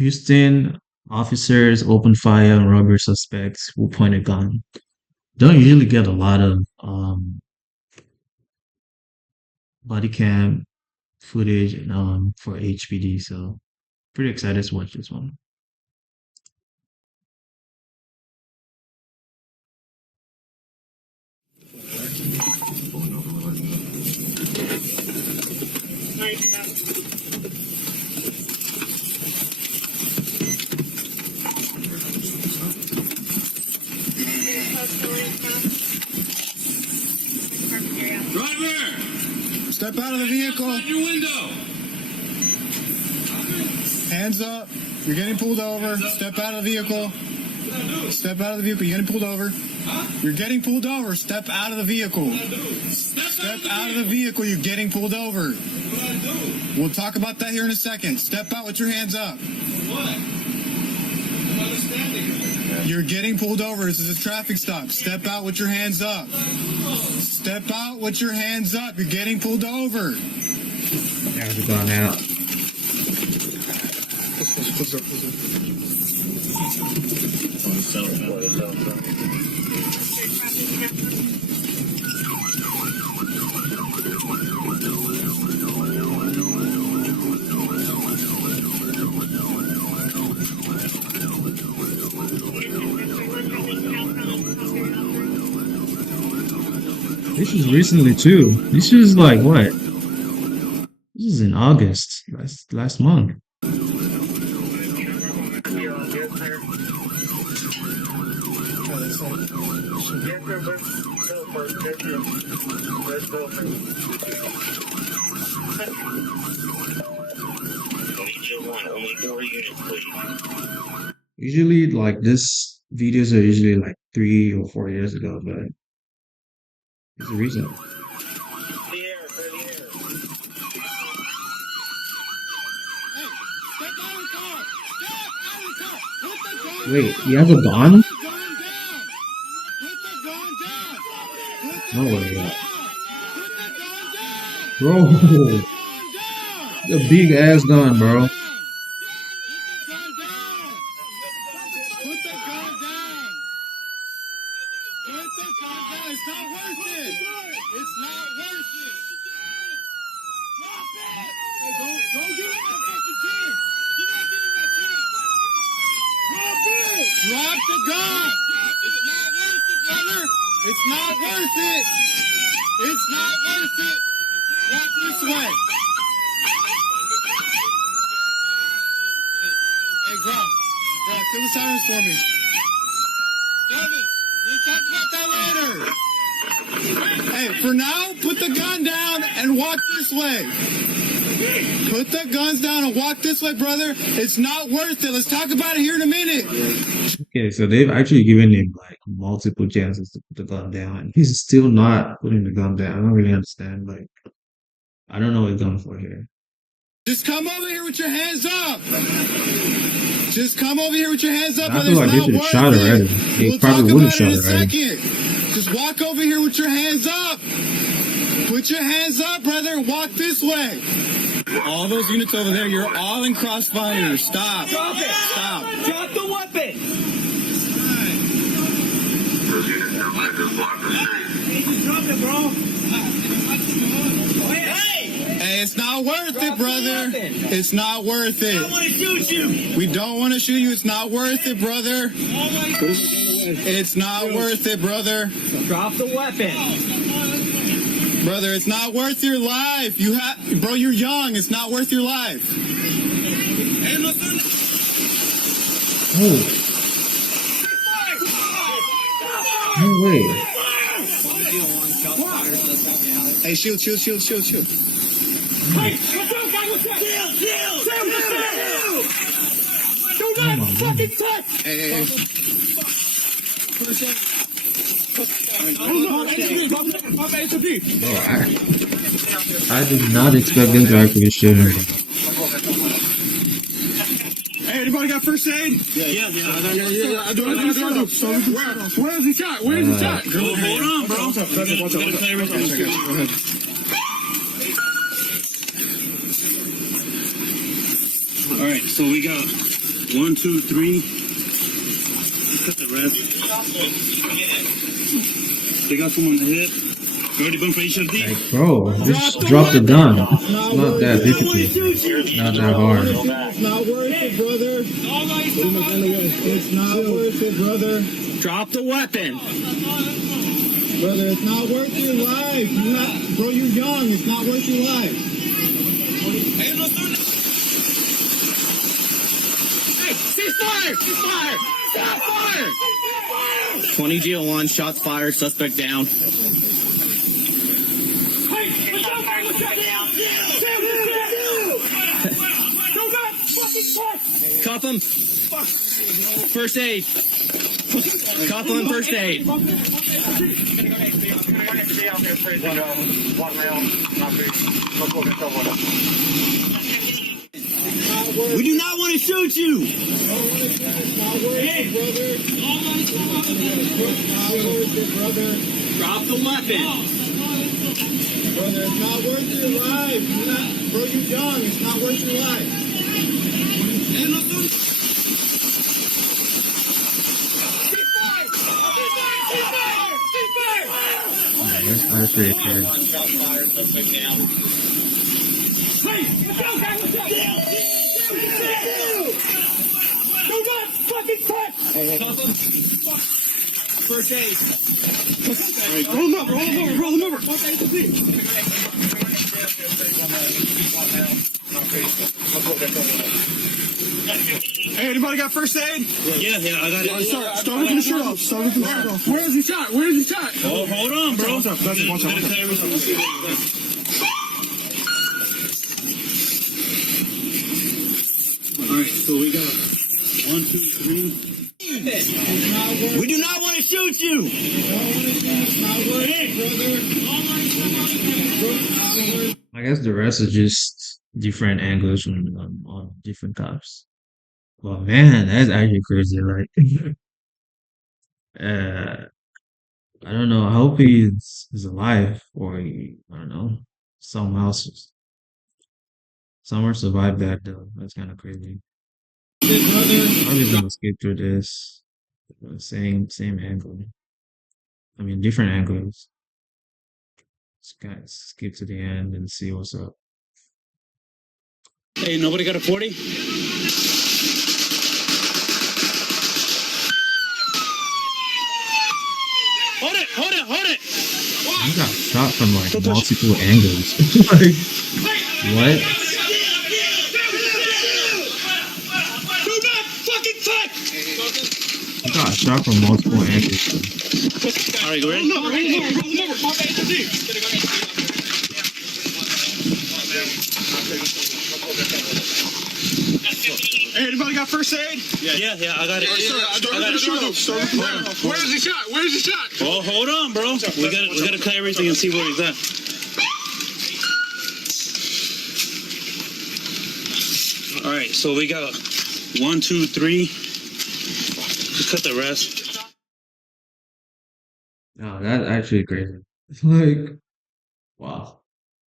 Houston officers opened fire on robbery suspects who pointed gun. Don't usually get a lot of body cam footage for HPD, so pretty excited to watch this one. Driver! Step out of the vehicle. Outside your window! Hands up. You're getting pulled over. Step out of the vehicle. Step out of the vehicle. You're getting pulled over. You're getting pulled over. Step out of the vehicle. Step out of the vehicle. You're getting pulled over. We'll talk about that here in a second. Step out with your hands up. What? I'm understanding. You're getting pulled over. This is a traffic stop. Step out with your hands up. Step out with your hands up. You're getting pulled over. Guys are gone out. This is recently too. This is like what? This is in August, last month. Usually, like this videos are usually like 3 or 4 years ago, but there's a reason. Wait, he has a gun? No way. Bro, the big ass gun, bro. Drop the gun! It's not worth it, brother! It's not worth it! It's not worth it! Walk this way! Hey, Graf, kill the sirens for me. Brother, we'll talk about that later. Hey, for now, put the gun down and walk this way. Put the guns down and walk this way, brother. It's not worth it. Let's talk about it here in a minute. Okay, so they've actually given him like multiple chances to put the gun down. He's still not putting the gun down. I don't really understand. Like, I don't know what he's going for here. Just come over here with your hands up. Just come over here with your hands up, I brother. feel like they should have shot already. They probably would have shot already. Just walk over here with your hands up. Put your hands up, brother, and walk this way. All those units over there, you're all in crossfire. Stop. Drop it. Stop. Drop the weapon. Hey, just drop it, bro. Hey, it's not worth it, brother. It's not worth I it. want to shoot you. We don't want to shoot you. It's not worth it, brother. It's not worth it, brother. Drop the weapon. Brother, it's not worth your life. Bro, you're young. It's not worth your life. Oh. No way. Hey, shield. Hey, what's up, guys? What's up? Do not fucking touch. Hey. Bro, I did not expect them to actually shoot him. Hey, anybody got first aid? Yeah. I do. Where's he shot? Where's he shot? Hold on, bro. Go ahead. All right, so we got 1, 2, 3. Cut the rest. They got someone in the head. You already been for HLD? Like, bro, just drop the gun. It's not that difficult. Not that hard. It's not worth it, brother. It's not worth it, brother. Drop the weapon. Brother, it's not worth your life. Bro, you're young. It's not worth your life. Hey, ceasefire! Ceasefire! Stop fire! 20 GL1, shots fired, suspect down. Cuff him. First aid. Cuff him, first aid. We do not want to shoot you. Drop the weapon. Brother, it's not worth your life. Bro, you're young. It's not worth your life. That's pretty clear. First aid. Roll him over. Roll him over. Hey, anybody got first aid? Yeah, I got it. Start ripping the shirt off. Where's he shot? Oh, hold on, bro. Watch out. Alright, so we got 1, 2, 3. We do not want to shoot you. I guess the rest is just different angles on different cops. Well, man, that's actually crazy. Like, uh, I don't know. I hope he's alive, or I don't know, someone survived that though. That's kind of crazy. Probably gonna skip through this. Same angle. I mean, different angles. Let's kind of skip to the end and see what's up. Hey, nobody got a 40? Hold it! He got shot from like multiple angles. Like, what? He got shot from multiple angles. All right, you ready? Hey, anybody got first aid? Yeah, I got it. Start ripping the shirt off. Where's he shot? Oh, hold on, bro. We gotta cut everything and see where he's at. All right, so we got 1, 2, 3. Just cut the rest. No, that's actually crazy. Like, wow.